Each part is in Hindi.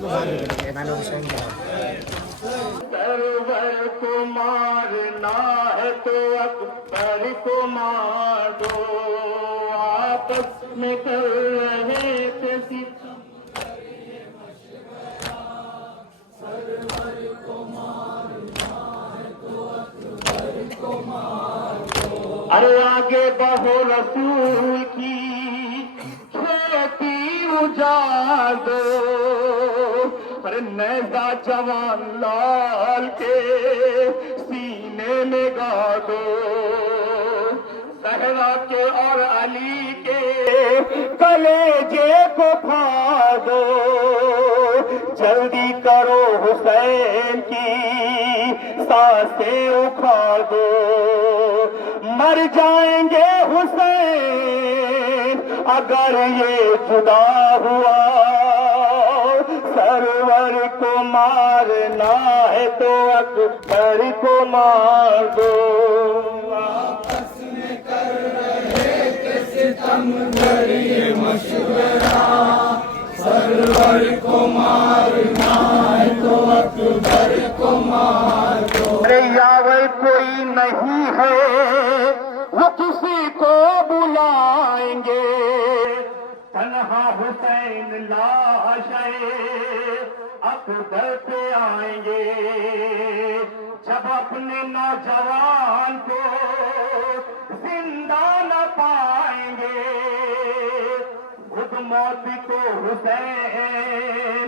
सरवर को मारना है तो अकबर को मार दो। आपस में कर रहे थे सरवर को मारना है तो अकबर को मार दो। अरे आगे बढ़ो रसूल की खेती उजाड़ दो। अरे नेज़ा जवान लाल के सीने में गाड़ दो। सहरा के और अली के कलेजे को फाड़ दो। जल्दी करो हुसैन की सांसें उखाड़ दो। मर जाएंगे हुसैन अगर ये जुदा हुआ। सरवर को मारना है तो अकबर को मार दो। आपस में कर रहे थे सितमगर ये मशवरा। सरवर को मारना है तो अकबर को मार दो। अरे यावर कोई नहीं है वो किसी को बुलाएंगे। तन्हा हुसैन लाशे अकबर पे आएंगे। जब अपने नौजवान को जिंदा न पाएंगे। खुद मौत को हुसैन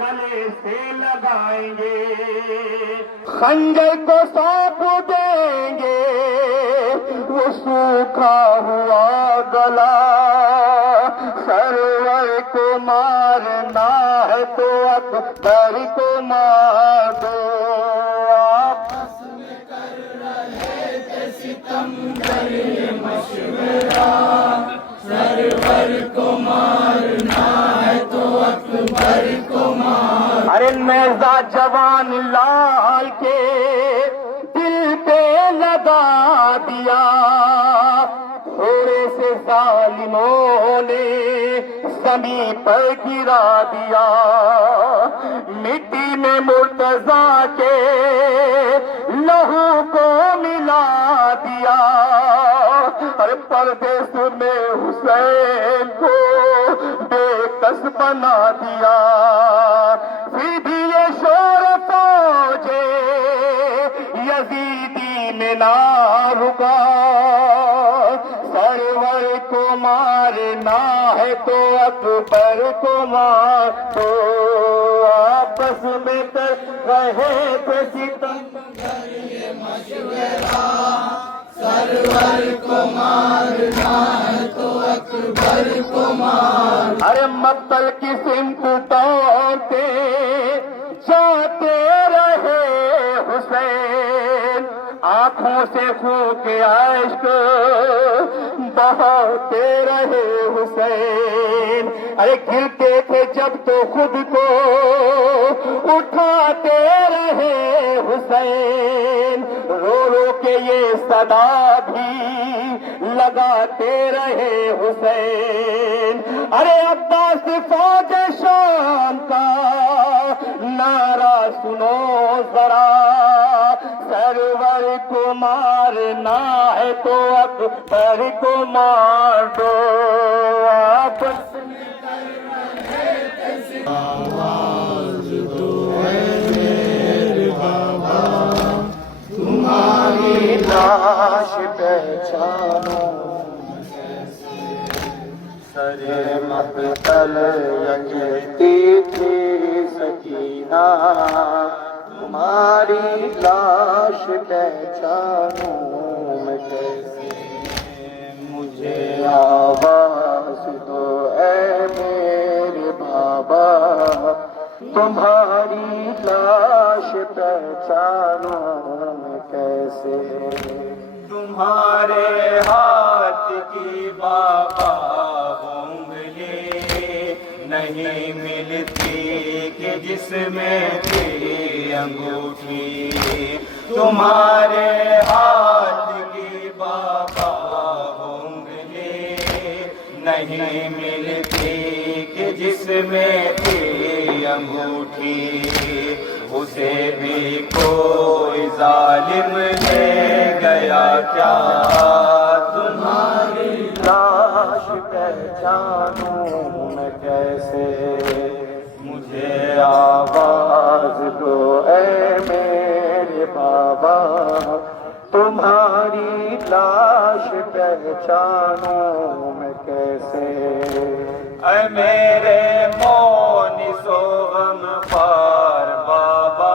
गले से लगाएंगे। खंजर को सौंप देंगे वो सूखा हुआ गला। सरवर को मारना है तो अकबर को मार दो। आपस में कर रहे थे सितमगर ये मशवरा। सरवर को मारना है तो अकबर को मार। अरे नेज़ा जवान लाल के दिल पे लगा दिया। थोड़े से जालिमों ने ज़मीन पर गिरा दिया। मिट्टी में मुर्तज़ा के लहू को मिला दिया। अरे परदेस में हुसैन को बेकस बना दिया। फिर भी ये शोर फौजे यजीदी में ना रुका। सरवर को मारना है तो अकबर को मार दो। आपस में कर रहे थे सितमगर ये मशवरा। सरवर को मारना है तो अकबर को मार। अरे मक्तल की सिमत तोड़ते जाते रहे हुसैन। आंखों से खून के इश्क बहाते रहे हुसैन। अरे गिरते थे जब तो खुद को उठाते रहे हुसैन। रो रो के ये सदा भी लगाते रहे हुसैन। अरे अब्बास फौज शाम का नारा सुनो जरा। सरवर को मारना है तो अकबर को मार दो। आपस में कर रहे थे आवाज दो मेरे बाबा। तुम्हारी लाश पहचानो सरे मक्तल यकीती थी सकीना। तुम्हारी लाश पहचानूं मैं कैसे। मुझे आवाज दो ऐ मेरे बाबा। तुम्हारी लाश पहचानूं मैं कैसे। तुम्हारे हाथ की बाबा उंगली नहीं मिलती कि जिसमें थी अंगूठी। तुम्हारे हाथ की बाबा उंगली नहीं मिलती कि जिसमें थी अंगूठी उसे भी कोई जालिम ले गया क्या? तुम्हारी लाश पहचानूं मैं कैसे, मुझे आवाज दो ऐ मेरे बाबा, तुम्हारी लाश पहचानूं मैं कैसे। ऐ मेरे मोनिसो गमख्वार बाबा,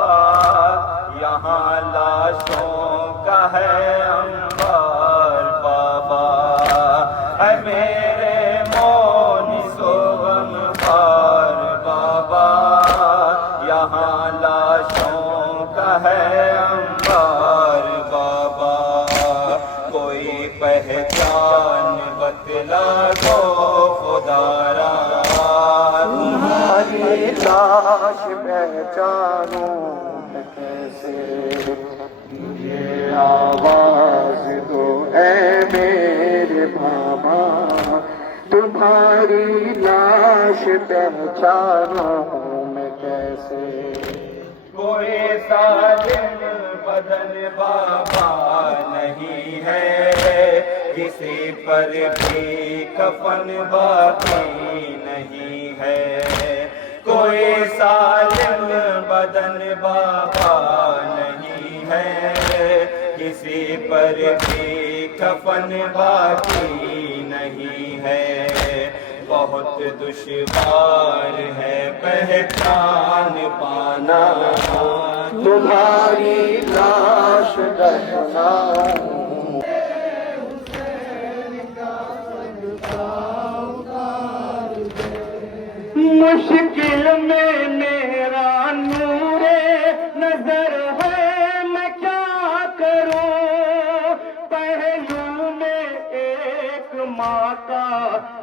यहाँ लाशों का है अंबार बाबा। ऐ मेरे मोनिसो गमख्वार बाबा, यहाँ लाशों का है अंबार बाबा। कोई पहचान बतला दो खुदारा, तुम्हारी लाश पहचानूं मैं कैसे, मुझे आवाज दो ऐ मेरे बाबा, तुम्हारी लाश पहचानूं मैं कैसे। कोई सालिम बदन बाबा नहीं है, किसी पर भी कफन बाकी नहीं है। कोई सालिम बदन बाबा नहीं है, किसी पर भी कफन बाकी नहीं है। बहुत दुश्वार है पहचान पाना, तुम्हारी लाश दफनाऊं। मुश्किल में मेरा नूरे नजर है, मैं क्या करूं। पहलू में एक माँ का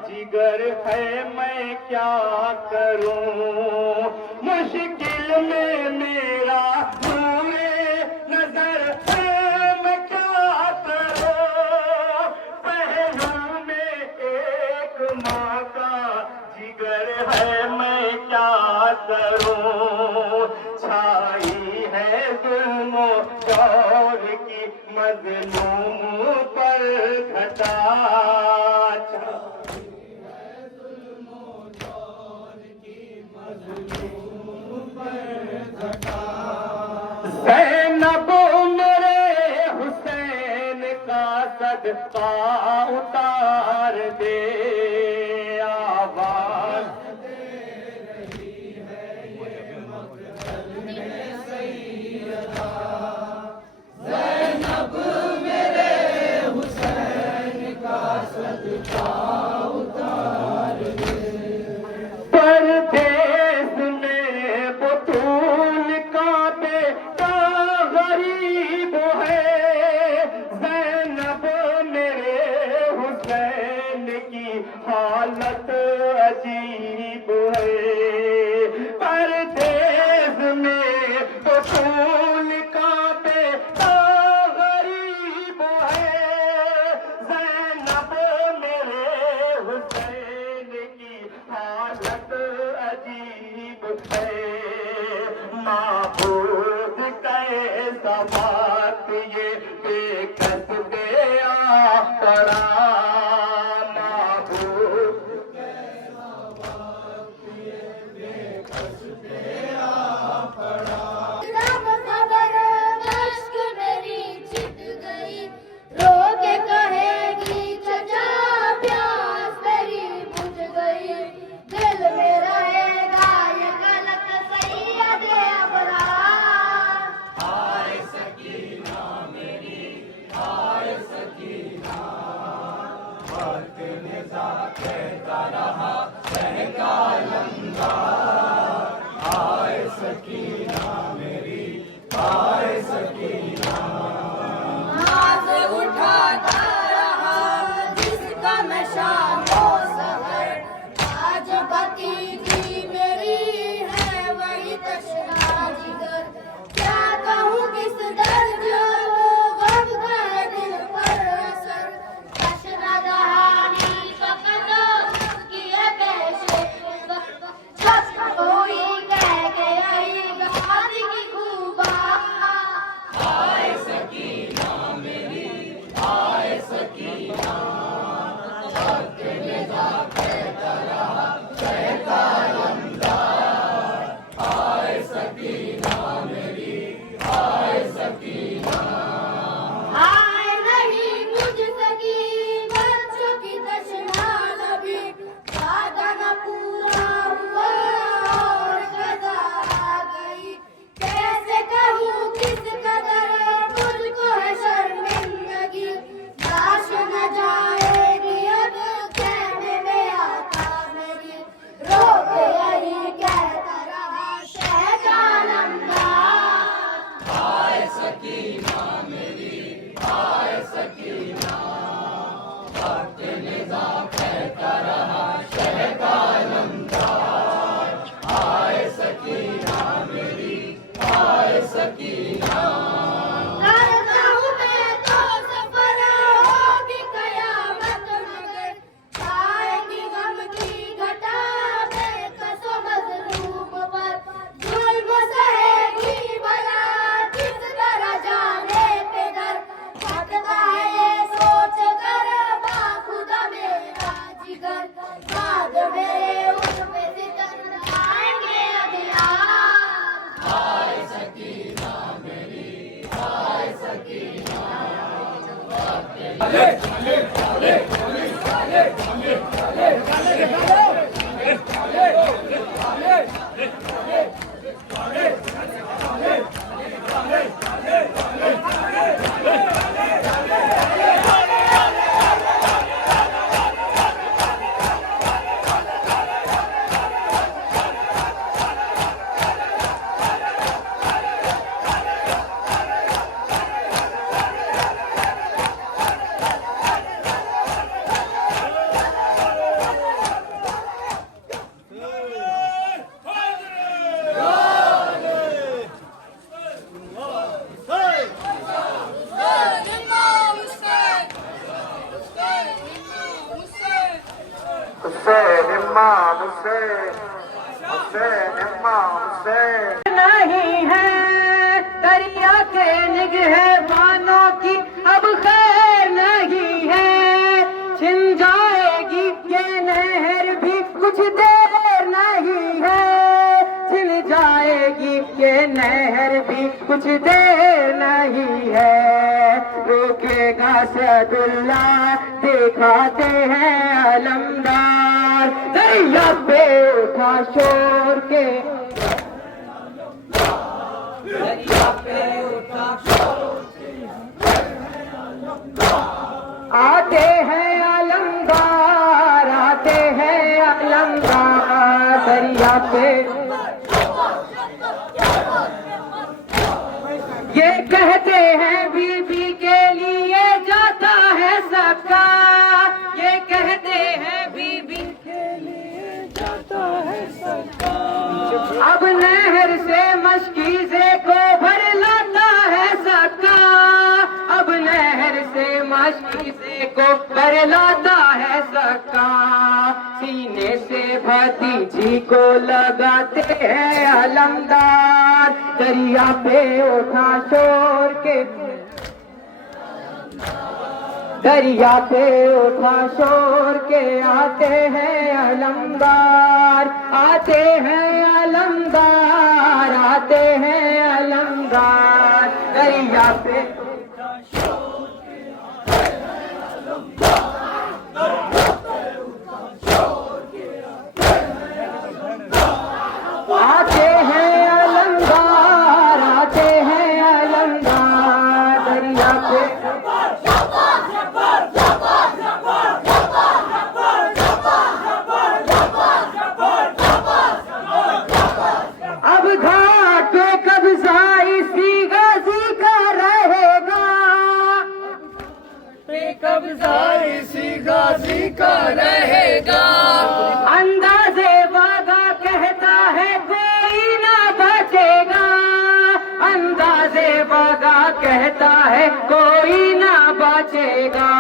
जिगर है, मैं क्या करूं। मुश्किल में मेरा नूरे नजर है, मैं क्या करूं। पहलू में एक माँ का जिगर है, मैं क्या करूं। छाई है जुल्म दौर की मजलूम पर घटा, ज़ैनब मेरे हुसैन का सदका उतार दे। आवाज ज़ैनब मेरे हुसैन का सदका उतार दे। परदेस में बतूल का बेटा गरीब है, ज़ैनब मेरे हुसैन की हालत अजीब है। परदेस में बतूल का बेटा गरीब है, ज़ैनब मेरे हुसैन की हालत अजीब है। माबूद कैसा बात ये बेकस दे आ पड़ा। माबूद कैसा बात ये बेकस दे आ पड़ा। मश्क मेरी छिप गई, रो के कहेगी चचा प्यास मेरी बुझ गई। दिल में रहेगा ये गलत सैयद अबरार। हाय सकीना मेरी, हाय सकीना, वक्त निज़ा कहता रहा सहका लंगार। हाय सकीना मेरी, हाय सकीना, हाथ उठाता रहा जिसका मैं शामो सहर। आज भतीजी मेरी है वही तशना जिगर। क्या कहूँ किस दर्द वो गम का है दिल पर असर। तशना दहानी फकत किए पेशे, जब कोई कह करता हूँ मैं तो सफर होगी कयामत मगर आएगी गम की घटा बेकसो मजलूम पर जुल्म सहेगी भला किस तरह जाने पे घर फटता है ये सोच कर बाखुदा मेरा जिगर बाद मेरे उस पे सितम आएंगे अगला हुसैन इमाम हुसैन, हुसैन इमाम हुसैन। नहीं है दरिया के निगहबानों की अब खैर नहीं है, छिन जाएगी ये नहर भी कुछ देर नहीं है, छिन जाएगी ये नहर भी कुछ देर नहीं है, रोकेगा सदुल्ला दिखाते हैं अलमदार, दरिया पे उठा शोर के आते हैं अलमदार, आते हैं अलमदार, दरिया पे ये कहते हैं बीबी के लिए जाता है सबका, ये कहते हैं बीबी के लिए जाता है सबका, अब नहर से मशकीज़े को भर लाता है सबका, अब नहर से मशकीज़े को भर लाता है सबका, सीने से भतीजी को लगाते हैं अलमदार, दरिया पे उठा शोर के दरिया पे उठा शोर के आते हैं अलमदार, आते हैं अलमदार, आते हैं अलमदार, दरिया पे आते हैं अलमदार, आते हैं अलमदार, दरिया पे अब घाट पे कब्जा इसी गाजी का रहेगा, कब्जा इसी गाजी का रहेगा, अंदाज़े वादा कहता है कोई ना बचेगा, अंदाज़े वादा कहता है कोई ना बचेगा,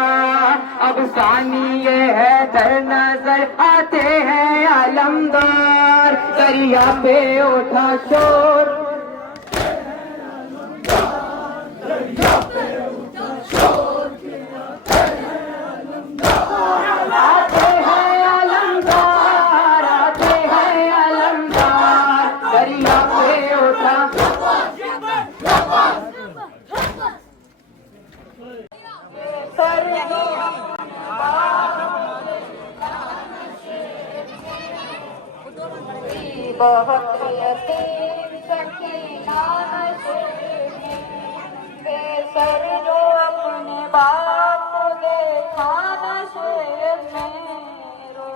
अब सानी ये है दर नजर आते हैं अलमदार, दरिया पे उठा शोर आते हैं अलमदार, आते हैं अलमदार, दरिया पे उठा बहुत यतीम सकीना बेसर जो अपने बाप को देखा नशे में रो,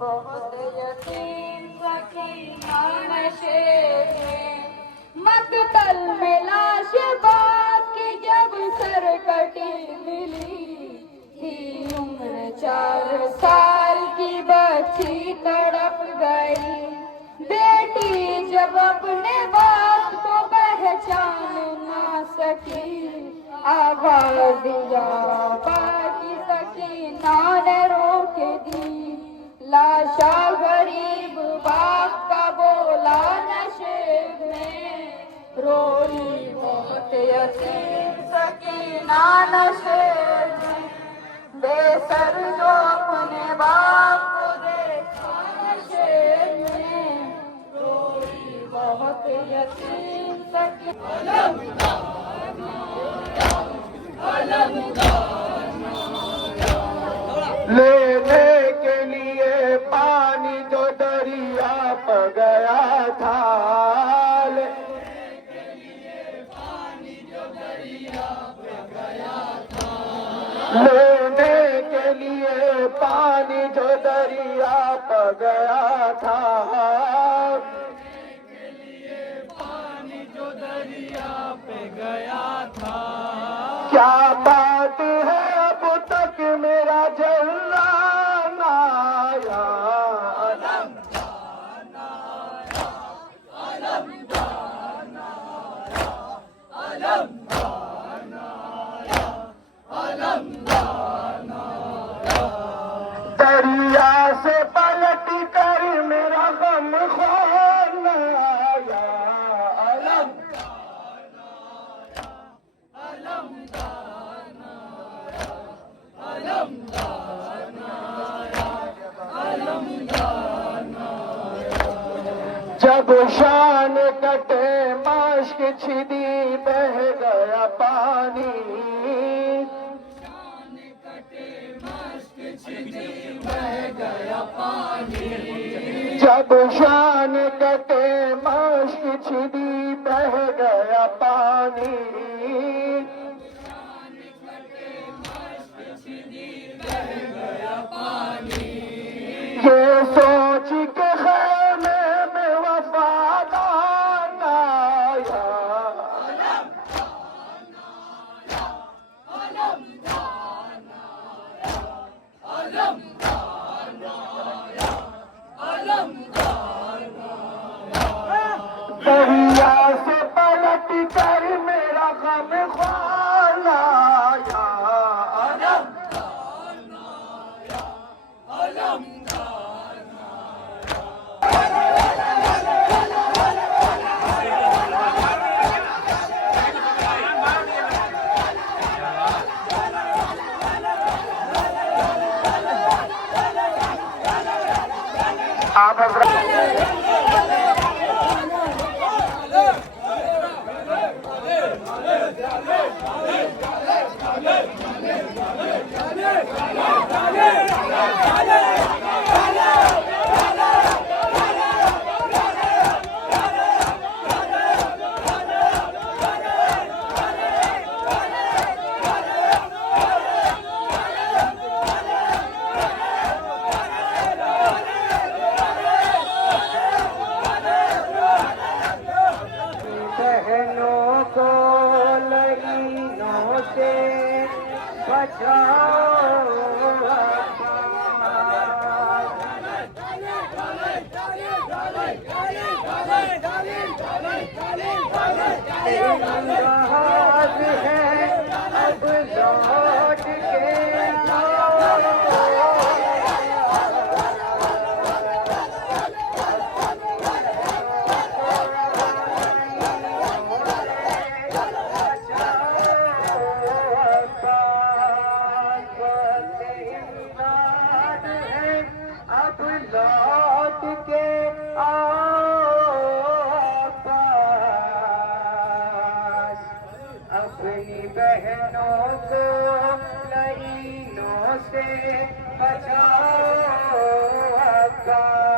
बहुत यतीम सकीना नशे में, मकतल में लाश बाप की जब सरकटी मिली थी, उम्र 4 साल की बच्ची तड़प गई, बेटी जब अपने बाप को कह पहचान ना सकी, आबादिया बाकी सकीना ने रोक दी। लाशा गरीब बाप का बोला नशे में, रोई बहुत यतीम सकीना नशे में। बेसर जो अपने बाप को देखा नशे में, रोई बहुत यतीम सकीना। लेने के लिए पानी जो दरिया पर गया था, लेने के लिए पानी जो दरिया पर गया था, क्या बात है अब तक मेरा जल्ला ना आया। दरिया से पलट कर मेरा गम ख्वार न आया। अलम जब शान कटे माश्क छिदी बह गया पानी, जब शान कटे माश्क छिदी बह गया पानी, ये सोच के खैमे में वफादार न आया। दरिया से पलट कर मेरा गम ख्वार न आया। आप बहनों को लड़ियों से बचाओ। जहाज है अब लौट के अब लौट के पास, अपनी बहनों को लड़ियों से बचाओ। आकाश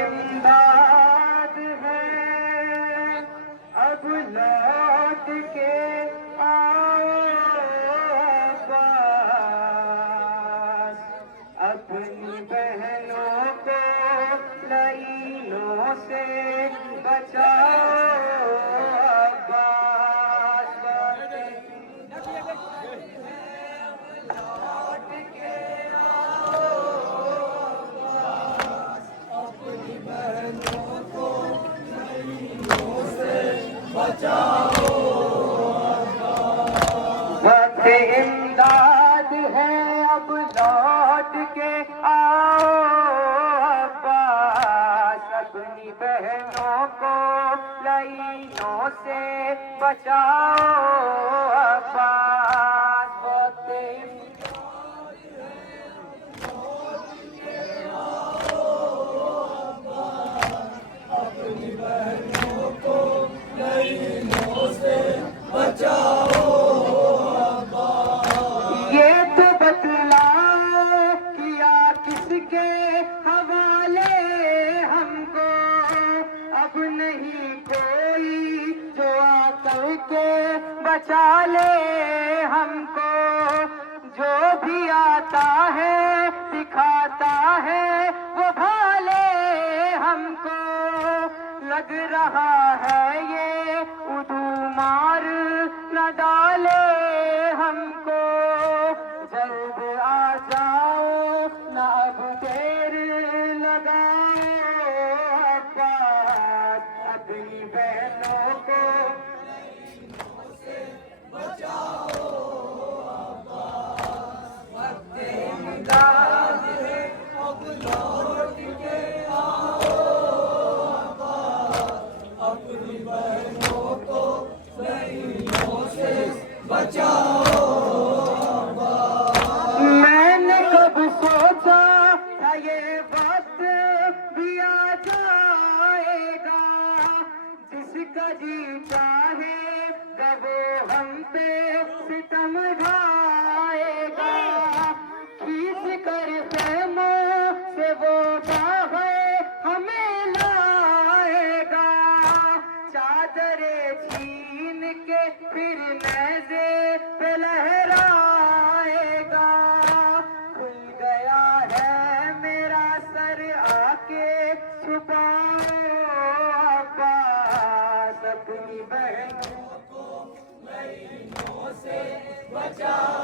इमदाद है अब लौट के आओ। वक्त इमदाद है अब लौट के आओ अब्बास, अपनी बहनों को लाइनों से बचाओ अब्बास। वक्त इमदाद है लौट के आओ अब्बास, अपनी बहनों को लाइनों से बचाओ। ये तो बतलाओ किया किसके हवाले हमको, अब नहीं कोई जो आकर के बचा ले हमको। जो भी आता है दिखाता है वो भाले हमको, लग रहा है ये उदू मार न डाले हमको। जल्द आ जाओ न अब देर लगाओ अब्बास, अपनी बहनों को बचाओ अब्बास। वक्त इमदाद है अब लौट के आओ अब्बास, अपनी बहनों को लाइनों से बचाओ। मैंने कब सोचा था ये वक्त भी आ जाएगा, जिसका जी चाहे वो हम पे सितम ढाएगा। खींच कर खेमों से वो बाहें हमें लाएगा, चादरे छीन के फिर नेज़े पे लहराएगा। खुल गया है मेरा सर आके छुपाओ अब्बास, अपनी बहनों को लाइनों से बचाओ।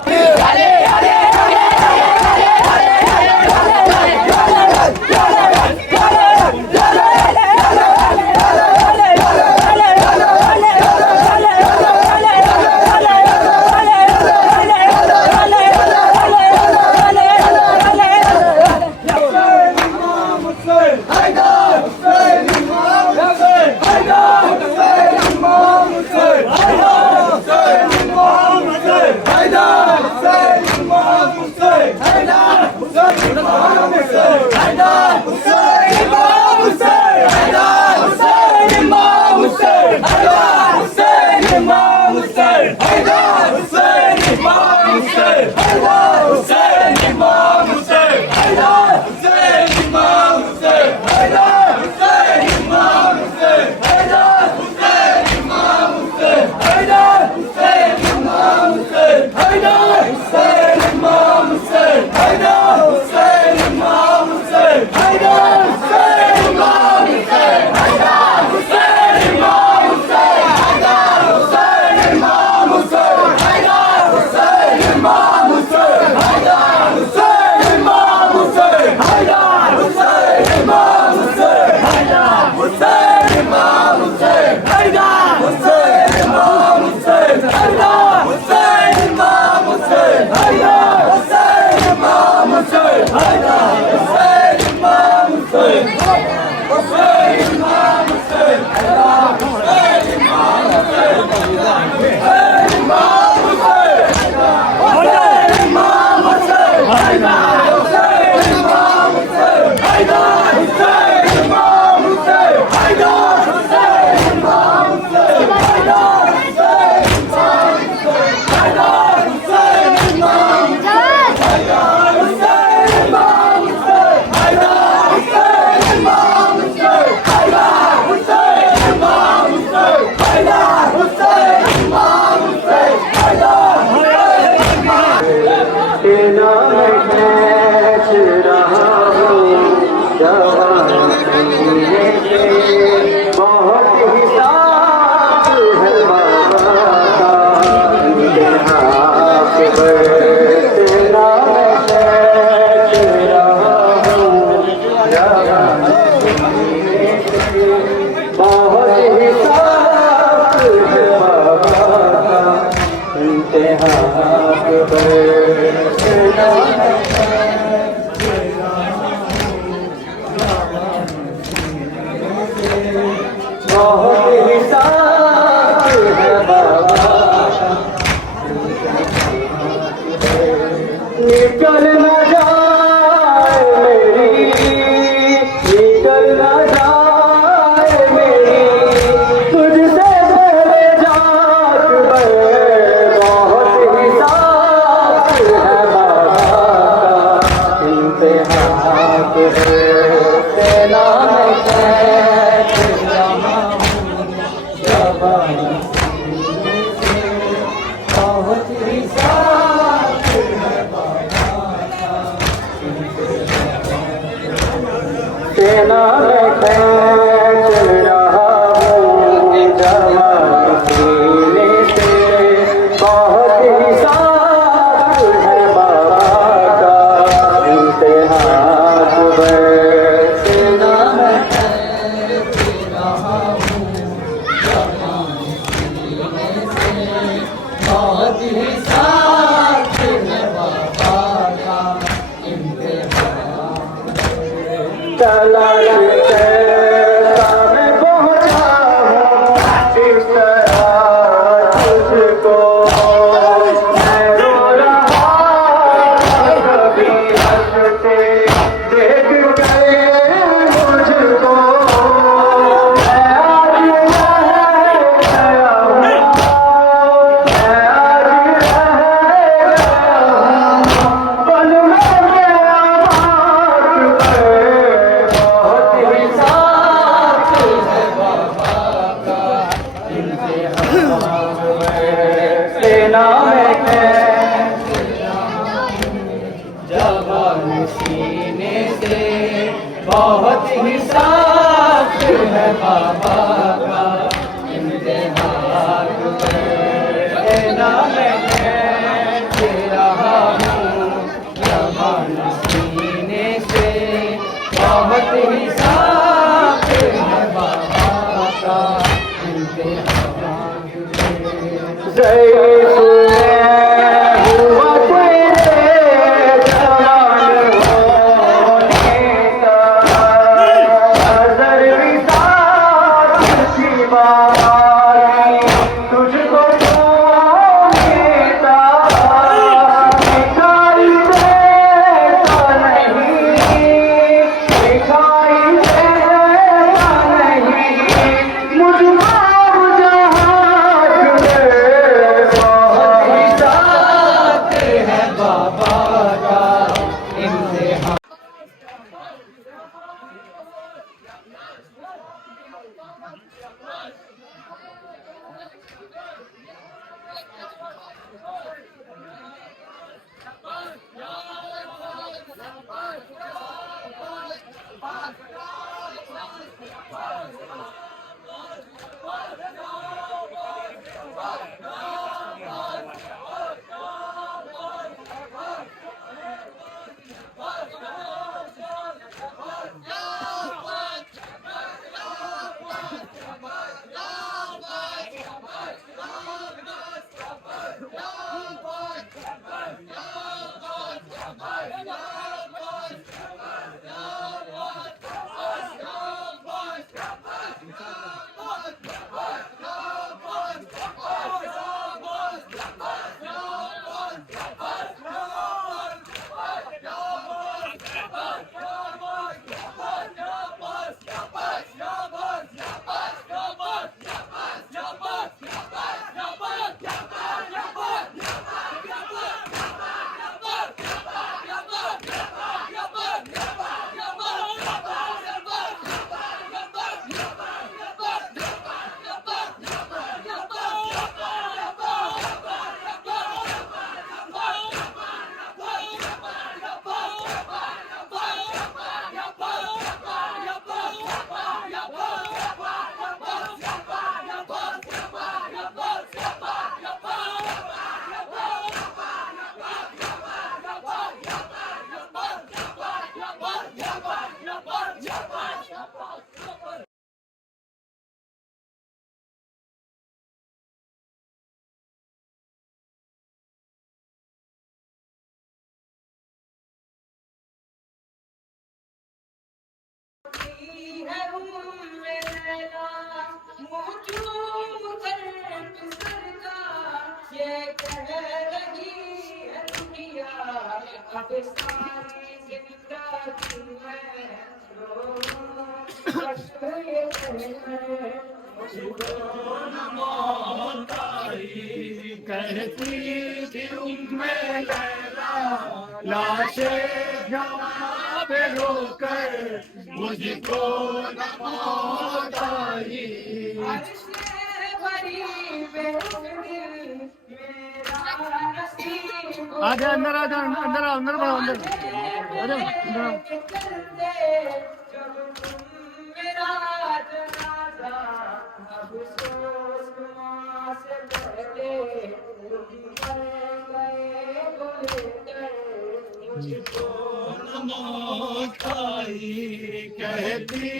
बहुत ही साफ बहुत ही साथ है बाबा का। निकल न जाए मेरी, निकल न जाए मेरी, तुझसे पहले जात में। बहुत ही साथ है बाबा का इम्तिहान है। सेना में कैद रहा हूँ जवानी से, बहुत ही साथ है बाबा का सेना में कैद रहा हूँ जवानी सीने से। बहुत ही साथ है बाबा का इम्तिहान है। सेना में कैद रहा हूँ जवानी सीने से। बहुत ही साथ है बाबा का इम्तिहान। तलाश कैसा मैं पहुँचा हूँ इस तरह तुझको। मैं रो रहा कभी हंसते देख गए मुझको। मैं आज रह गया हूँ, मैं आज रह गया हूँ पल में मेरा बात पे। बहुत ही साथ है बाबा का इम्तिहान है। सेना में कैद जवान सीने से। बहुत ही साथ है बाबा का इम्तिहान है। सेना में कैद रहा हूँ जवान सीने से। बहुत ही साथ है बाबा का इम्तिहान है। जैसे हुआ तेरे जवान होने का, नजर भी साथ की बारी तुझको छोड़ने का। दिखाई देता नहीं, दिखाई देता नहीं मुझको जहाज में। बहुत ही साथ है बाबा का इम्तिहान। है उम्मे लैला मुँह चूम कर सरकार ये कह रही है दुनिया अब सारी जिंदगी में कष्ट ये मुझको न मौत आई कहती थी उम्मे लैला लाशें जवां पे रोकर मुझको न मौत आई अर्श भरी बेदिल मेरा नसीब आजा अंदर आजा अंदर आओ अंदर बढ़ो अंदर अरे अंदर आओ चलते जब तुम मेरा जनाजा अफसोस माँ से पहले तुम मर गए बोलकर मुझको न मौत आई कहती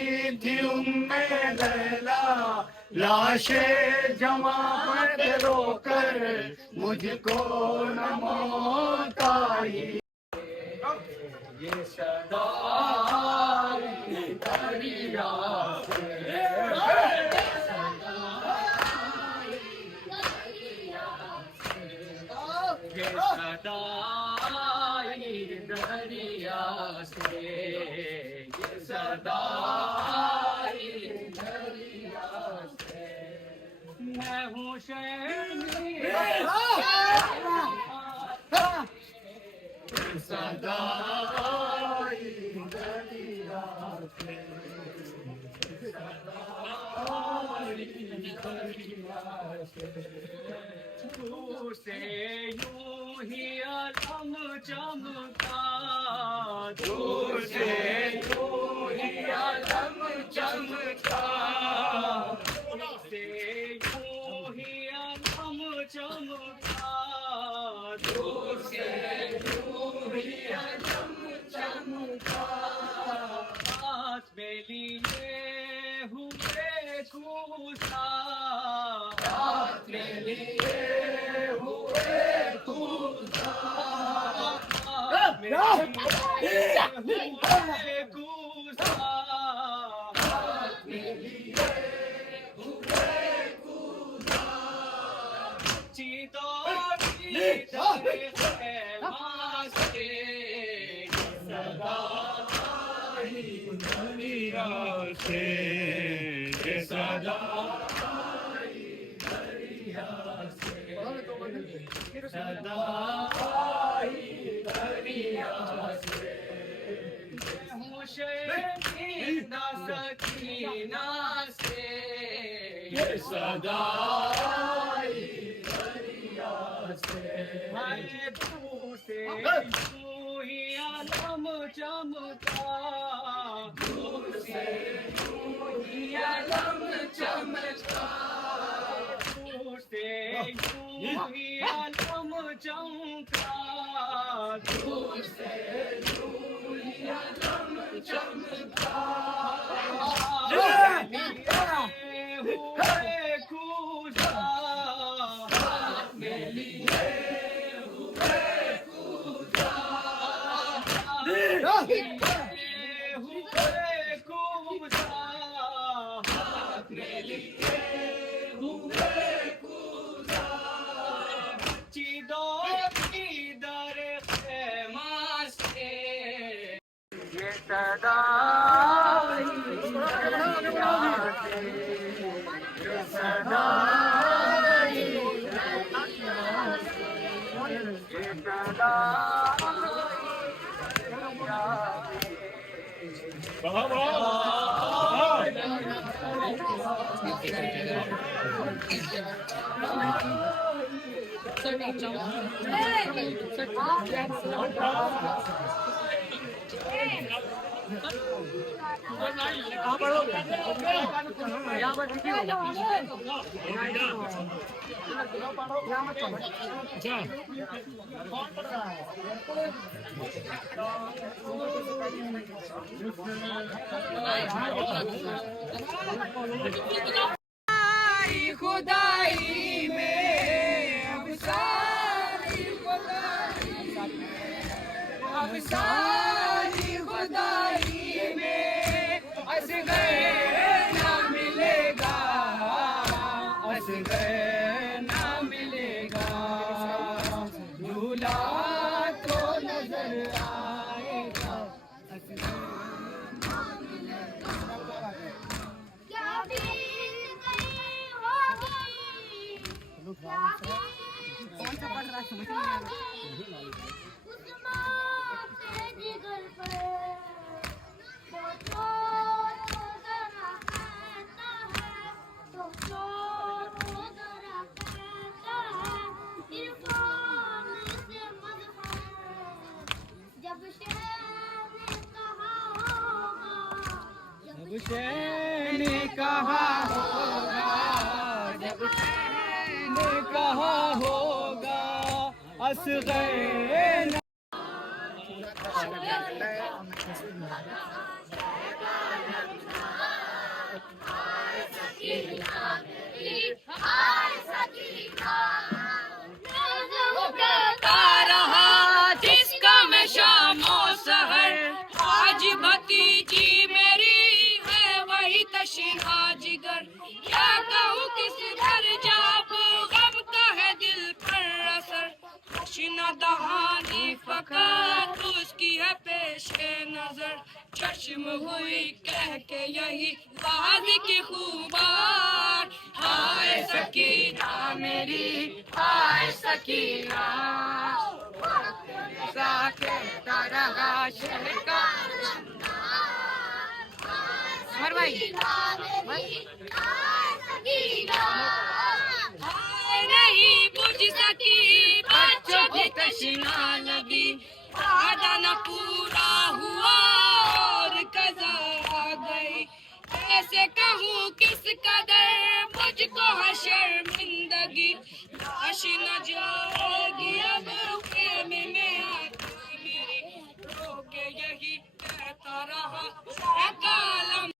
थी उम्मे लैला लाशें जमा पे रोकर मुझको न मौत आई ये सदा दरिया से ये सदा दरिया से ये सदा दरिया से मैं हूँ सदा दरिया से दूर से यूं ही आलम चमका दूर से यूं ही आलम चमका दूर से यूं ही आलम चमका दूर से यूं ही आलम चमका हाथ में लिए हुए कूसा हाथ में लिए हुए कूसा हाथ में लिए हुए कूसा हाथ में लिए हुए कूसा चीतों की मास्के सदा दरिया से सदा दरिया से सदा दरिया से हूँ शर्मिंदा सकीना से ये सदा दरिया से हरे दूर से यूं ही आलम चमका दूर से यूं ही आलम चमका दूर से यूं ही आलम चमका दूर से यूं ही आलम चमका हुए कूसा हाथ में लिए हुए कूसा हुए कूसा हाथ में लिए हुए कूसा चीदों की दर खेमा से ये सदा सदा खुदाई में अब सारी खुदाई में असगर ना मिलेगा ने कहा होगा, जब ने कहा होगा असग़र रहा जिसका मैं शामो सहर, आज भतीजी मेरी है वही तशना जिगर। क्या कहूँ किस घर जाब गम का है दिल पर असर, तशना दहानी फकत उसकी है पेशे नजर। चश्म हुई कह के यही बात की खूबार, हाय सकीना मेरी हाय सकीना, कहता रहा शहर का नहीं बुझ सकी बच्चों की तशना लगी। वादा न पूरा हुआ और कज़ा आ गई, ऐसे कहूँ किस कदर मुझको है शर्मिंदगी। लाश न जाएगी अब प्रेम में आती मेरी, रोके यही कहता रहा कालम।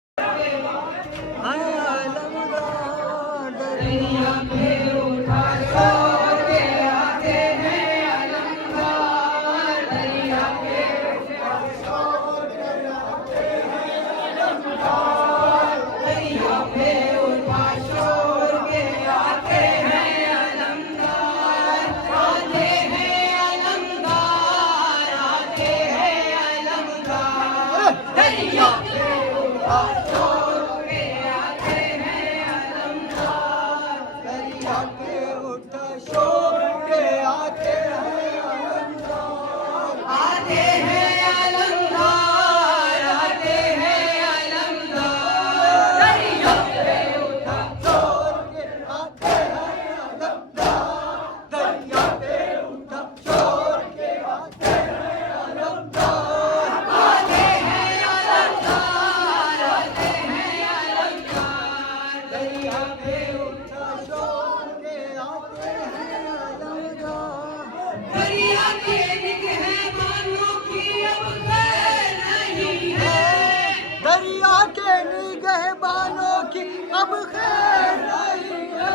दरिया के निगहबानों की अब खैर नहीं है,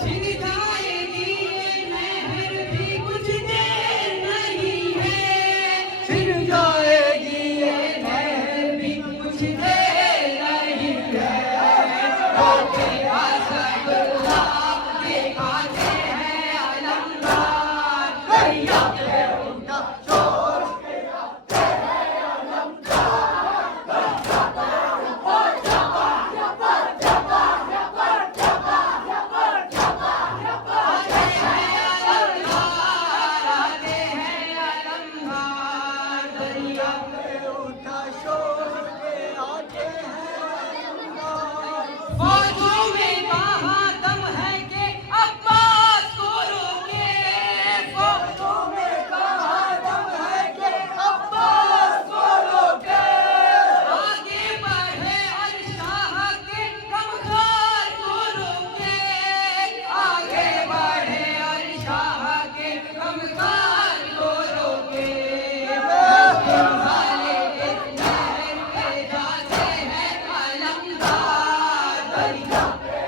छिन जाएगी ये नहर भी कुछ देर नहीं है, छिन जाएगी ये नहर भी कुछ देर नहीं है। होके असदुल्लाह दिखाते हैं अलमदार, दरिया पे उनका शोर फौजों में कहाँ दम है कि अब्बास को रोके, फौजों में कहाँ दम है कि अब्बास को रोके। आगे बढ़े अनशाह के गमखार को रोके, आगे बढ़े अनशाह के गमखार को रोके। वाले एक नहर पे जाते हैं अलमदार, दरिया के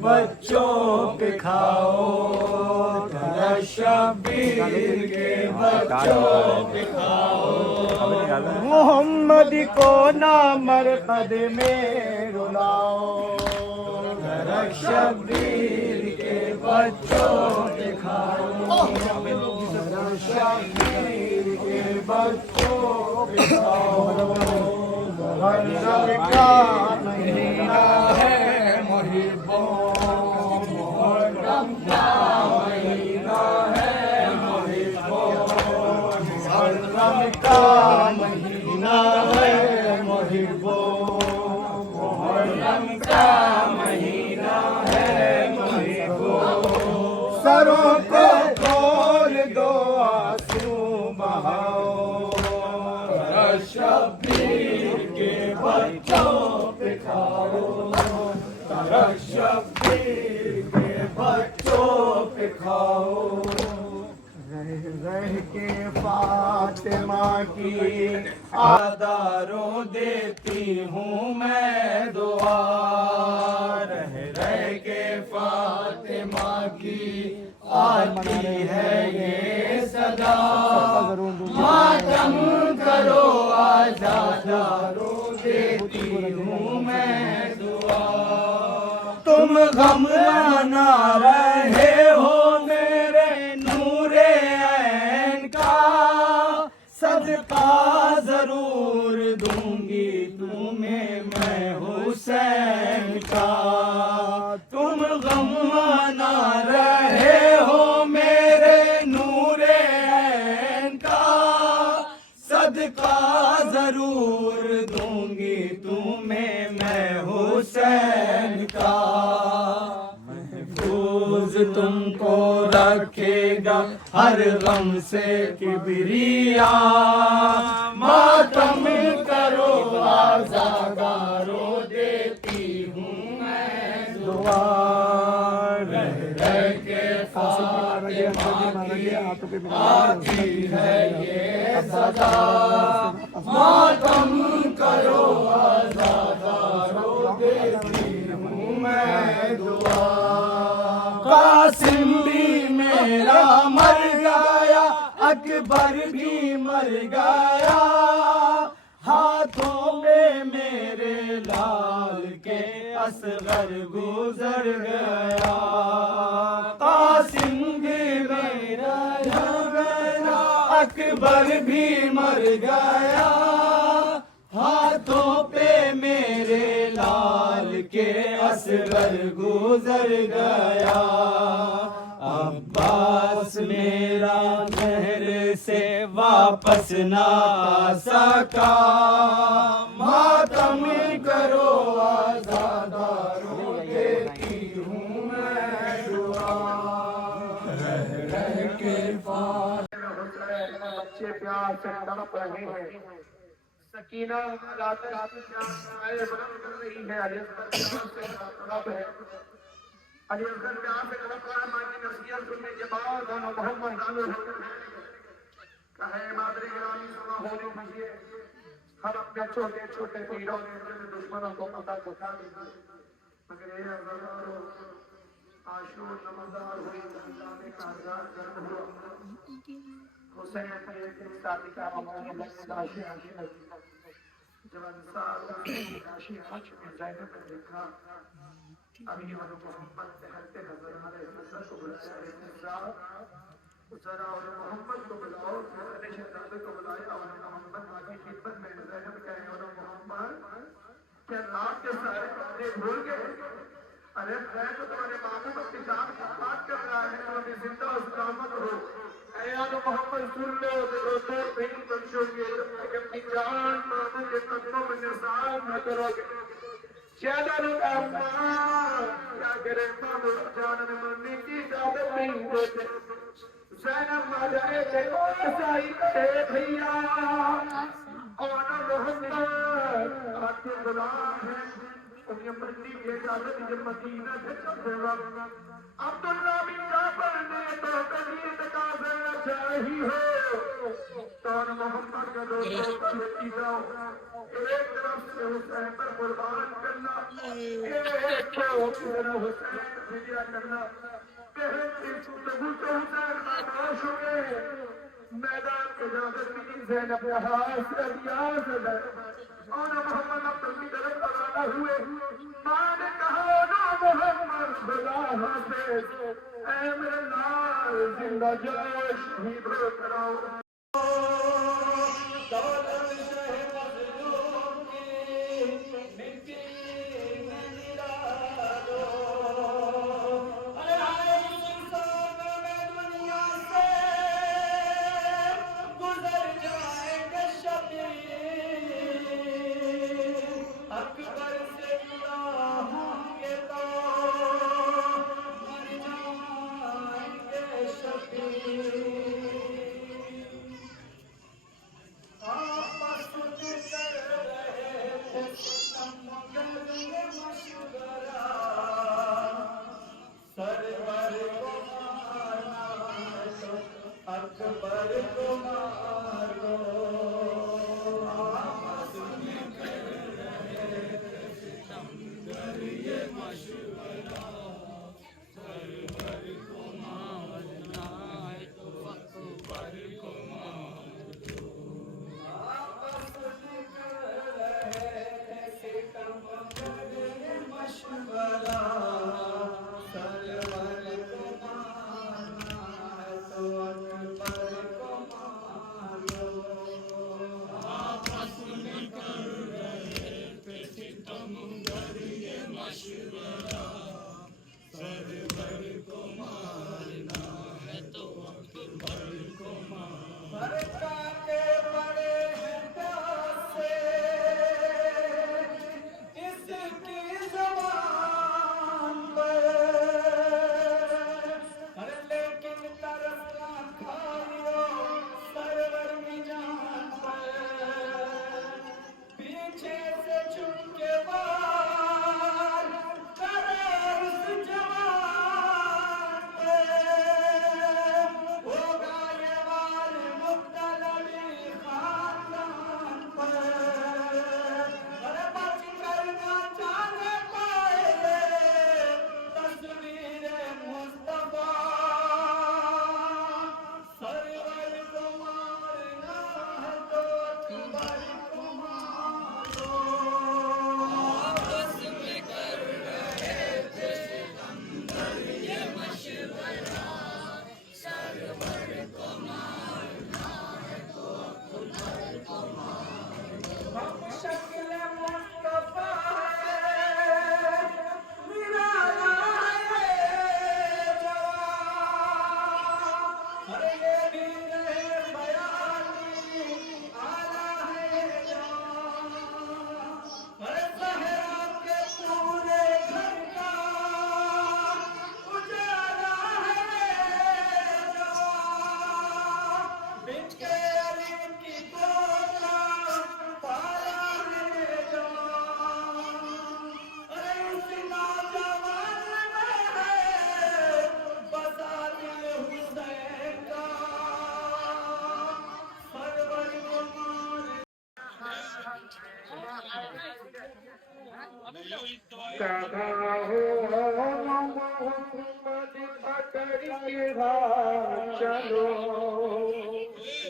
बच्चों पे खाओ, तेरा शब्बीर के बच्चों पे खाओ। मोहम्मद को ना मरकद में रुलाओ, तेरा शब्बीर के बच्चों पे खाओ, तेरा शब्बीर के बच्चों पे खाओ मुहर्रम का महीना है मुहिब्बों मुहर्रम का महीना है मुहिब्बों मुहर्रम का महीना है मुहिब्बों मुहर्रम का महीना है मुहिब्बों सरों को खोल दो आंसू बहाओ शब्बीर के बच्चों पे खाओ शब्बीर के बच्चों पे खाओ रह के फातिमा की आदारों देती हूँ मैं दुआ रह के फातिमा की आती है ये सदा मातम करो आजादारो देती हूँ मैं दुआ तुम गम ना रहे हो मेरे नूरे ऐन का सदका जरूर दूंगी तुम्हें मैं हुसैन का तुम गम ना रहे हो मेरे नूरे ऐन का सदका जरूर दूंगी तुम्हें मैं हुसैन का महफूज तुमको रखेगा हर गम से किबरिया मातम करो आज़ादारो देती हूँ मैं दुआ रह के फातिमा की आती है ये सदा मातम करो आज़ादारो देती हूँ मैं दुआ कासिम भी मेरा मर गया अकबर भी मर गया हाथों में मेरे लाल के असगर गुजर गया कासिम भी मेरा गया अकबर भी मर गया हाथों पे मेरे लाल के असगर गुजर गया अब्बास मेरा महर से वापस ना आ सका मातम करो आज़ादारो देती हूँ मैं दुआ रह के बच्चे प्यार से तड़प रहे हैं सकीना रात रात प्यार कर रही है अली असगर प्यार से तड़प रहा है मानी नसीहत सुनने के बाद दोनों मोहम्मद कहे मादरी गिरामी सुना होने दीजिए हम अपने छोटे छोटे तीरों के दुश्मनों को पता बता दीजिए मगर ये अज़ादारो आशूर नमज़ार हुई जाने का हजार गर्द हुआ हुसैन के शादी का मामला आशी आशी जब अंसार आशी आशी में ज़ैनब ने देखा अभी और मोहम्मद टहलते नजर आ रहे हैं को बुलाया जरा और मोहम्मद को बुलाओ मैंने शहजादे को बुलाया और मोहम्मद की खिदमत में ज़ैनब कहे और मोहम्मद क्या नाम के सारे कपड़े भूल गए अरे मैं तो तुम्हारे मामू को किताब की बात कर रहा है तो अभी जिंदा और सलामत हो तो मोहम्मद सुन लो तो नहीं बख्शोगे अपनी जान मामू के कदमों में निसार न करोगे ज्यादा लोग क्या करे मामू जान मरने की इजाजत नहीं देते ज़ैनब आ जाए भैया और मोहम्मद आपके गुलाम है उन्हें मरने की इजाजत जब मदीना से चलेगा अब्दुल्ला बिन जाफर ने तो कबीर का ज़रा चाही हो तो मोहम्मद का दोस्तों का नतीजा एक तरफ से हुसैन पर कुर्बान करना एक तरफ हुसैन फिदिया करना मैदान के जाकर ज़ैनब और मोहम्मद अब्दुल की तरफ रवाना हुए मां ने कहा ना मोहम्मद खुदा हाफिज ऐ मेरे लाल जिंदा जाओ शहीद कराओ दौलत शह मजलूम की मिट्टी में मिला दो। अरे आए इंसान में दुनिया से गुजर जाएंगे शबीर, अकबर से जुदा होंगे तो मर जाएंगे शबीर। आपस में कर रहे थे सितमगर ये मशवरा, सरवर को मारना तो अकबर को मारो। आपस में कर रहे थे सितमगर ये मशवरा, सरवर को मारना तो अकबर को मारो। आपस में कर रहे थे सितमगर ये मशवरा, सरवर को मारना तो अकबर को मारो। आपस में कर रहे थे सितमगर ये मशवरा, सरवर को मारना है तो अकबर को मारो। काटे पड़े हैं प्यासे इसकी ज़बान पर, अरे लेकिन तरस ना खाओ सरवर की जान पर। पीछे से चुपके वार करे उस जवान पे, होगा ये वार मुत्तलबी खानदान पर। अरे बच कर ना जाने पाए तस्वीर मुस्तफा, सरवर को मारना है तो अकबर को मारो। आपस में कर रहे थे सितमगर ये मशवरा, सरवर को मारना है तो अकबर को मारो। हम शक्ल मुस्तफा है, निराला है जवान, अरे ये भी रहे बयानी आला है जवान। अरे सहरा के पूरे घर का उजाला है जवान, बिनके अली की कोला पाला है जवान। अरे उस नौजवान में है बसा दिल हुसैन का, सरवर को मारे। कहाँ हो मोहम्मद पकड़ के हाथ चलो,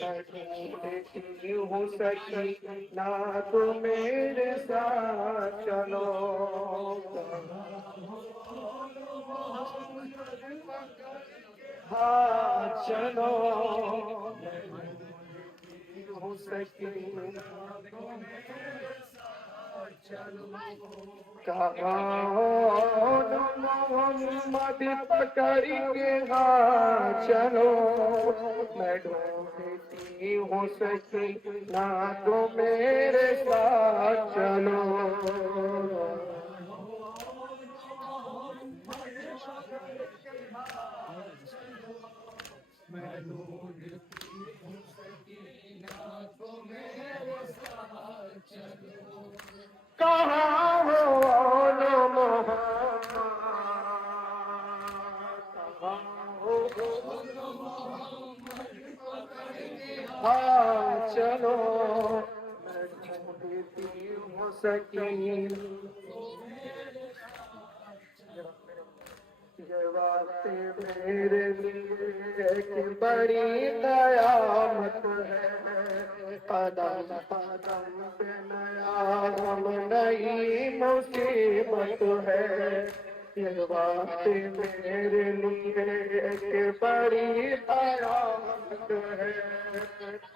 मैं ढूंढती हूँ सकी ना तो मेरे साथ चलो। हाँ चलो, मैं ढूंढती हूँ सकी कहाँ मोहम्मद पकड़ के हाथ चलो, मैं ढूंढती हूँ सकी ना तो मेरे साथ चलो। कहाँ हो नो मोहम्मद, कहाँ हो हाँ चलो, मैं ढूंढती हूँ सकी ये बातें मेरे लिए एक बड़ी कयामत है, कदम कदम पे नया गम नई मुसीबत है। ये बातें मेरे लिए एक बड़ी कयामत है,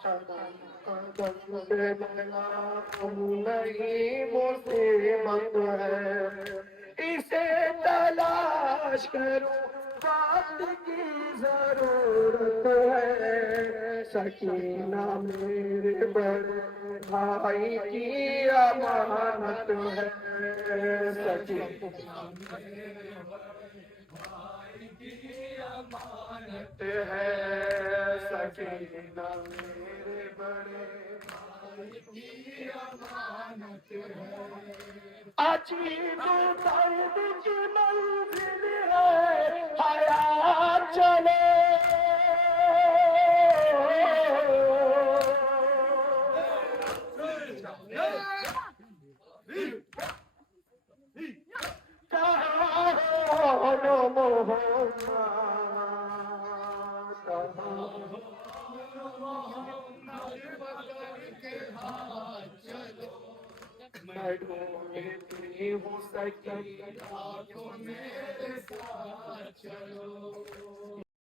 कदम पे लगा तुम नहीं मुसीबत है, इसे तलाश करो बात की जरूरत है, सकीना मेरे बड़े भाई की अमानत है, सकीना है, सकीना मेरे बड़े भाई की अमानत है, अजीब दर्द की मंजिल है हयात चले,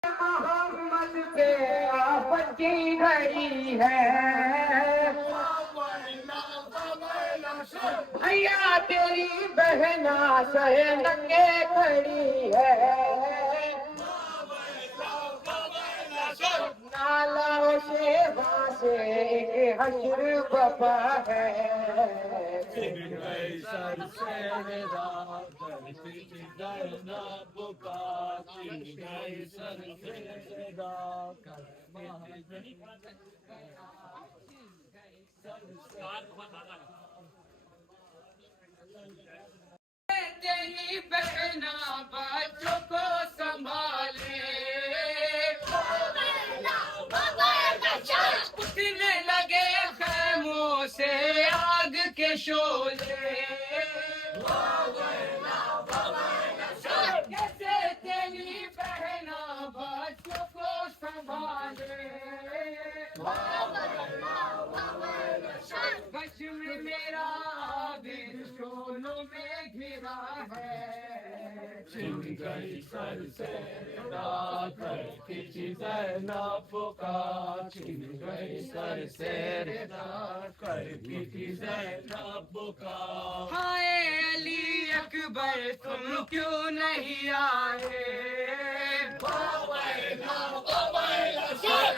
मोहम्मद पे आफत की घड़ी है, भैया तेरी बहना सहे नंगे खड़ी है, नाला से बासे एक हश्र बपा है, तेरी बहना बच्चों को संभाले, उठने लगे खैमों से आग के शोले, कैसे तेरी बहना बच्चों को संभाले, बच में मेरा दिल शोलों में घिरा है, छिन गई सर से करती चीजें ना पुकार, छिन गई सर से करती चीजें ना पुकार, हाय अली अकबर तुम क्यों नहीं आए,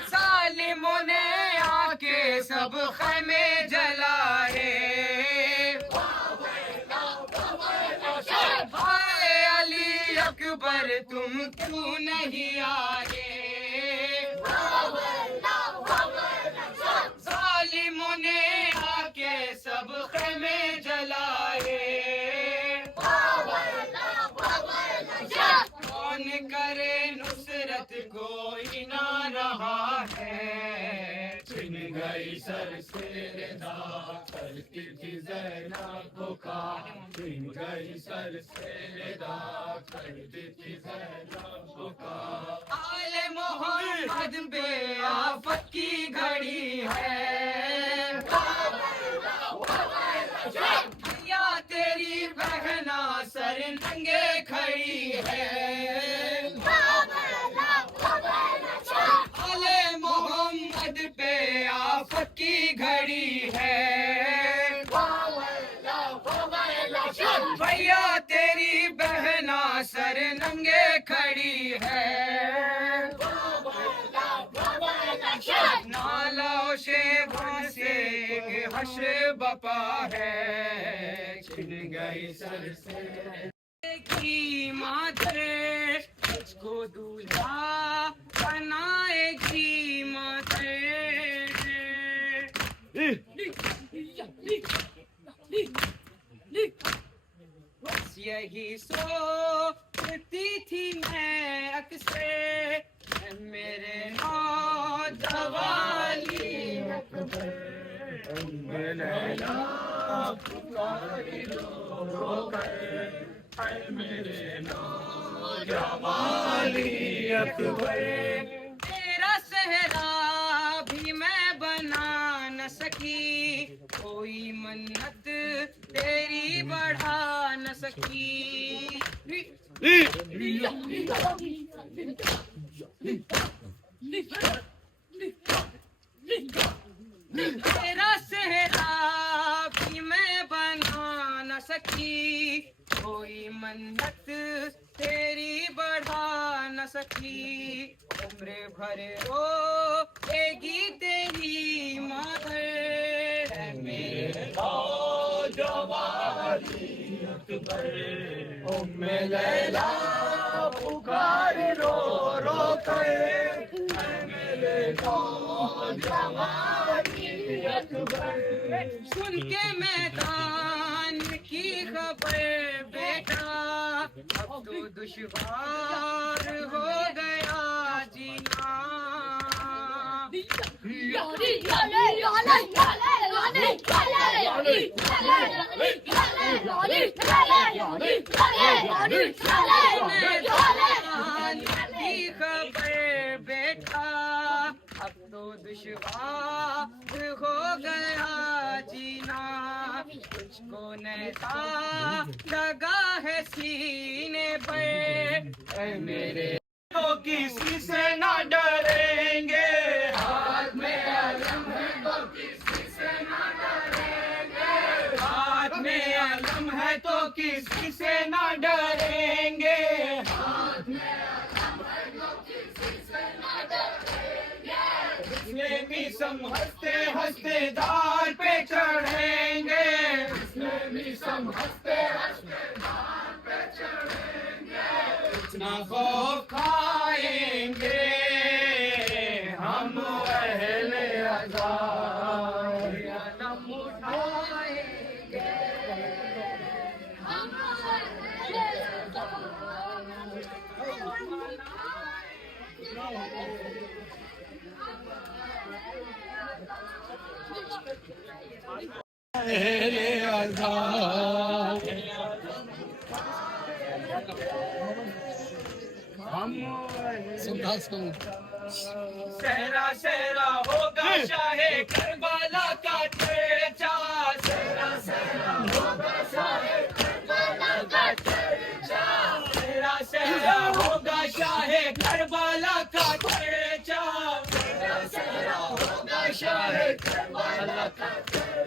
सालिमों ने आके सब खैमे जलाए, हाय अली अकबर तुम क्यों नहीं आए, सालिमों ने आके सब खैमे जलाए, कौन करे नुसरत कोई ना रहा है, छिन गई सर से करती चीजें ना पुकार, छिन गई सर से करती चीजें ना पुकार, आले मोहम्मद पे आफत की घड़ी है, भैया तेरी बहना सर नंगे खड़ी है, आले मोहम्मद पे आफत की घड़ी है, भैया तेरी बहना सर नंगे खड़ी है, नालाओं से भासे हश्र बपा है, छिन गई सर से की माथे तुझको दूल्हा बनाएगी माथे, बस यही सोचती थी मैं अक्सर, मेरे नौजवानी तेरा सहरा भी मैं बना न सकी, कोई मन्नत तेरी बढ़ा न सकी, जी उम्र भर रोएगी तेरी माँ मेरे उम्मे लैला पुकार रो रो कर सुन के मैदान की खबर बेटा अब तो दुश्वार हो गया जीना मैदान की खबर बेटा अब तो दुश्वार हो गया जीना तुझको नैसा लगा है सीने पर ऐ मेरे तो किसी से ना डरेंगे हाथ में अलम है तो किसी से ना डरेंगे हाथ में अलम है तो किसी से ना डरेंगे इसमें भी सम हंसते हंसते दार पे चढ़ेंगे इसमें भी सम हंसते हंसते दार पे चढ़ेंगे इतना खौफ खाएंगे हम अहले अज़ाब कदम उठाएंगे अहले अज़ाब हम सहरा सहरा होगा शाहे करबला का चर्चा सहरा सहरा होगा शाहे करबला का चर्चा सहरा सहरा होगा शाहे करबला का चर्चा सहरा सहरा होगा शाहे करबला का चर्चा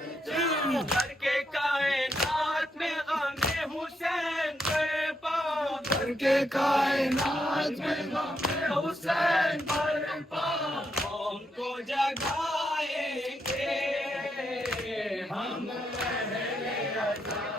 करके कायनात में गमे हुसैन बरपा करके कायनात में गमे हुसैन बरपा कौम को जगाएंगे हम अहले अज़ाब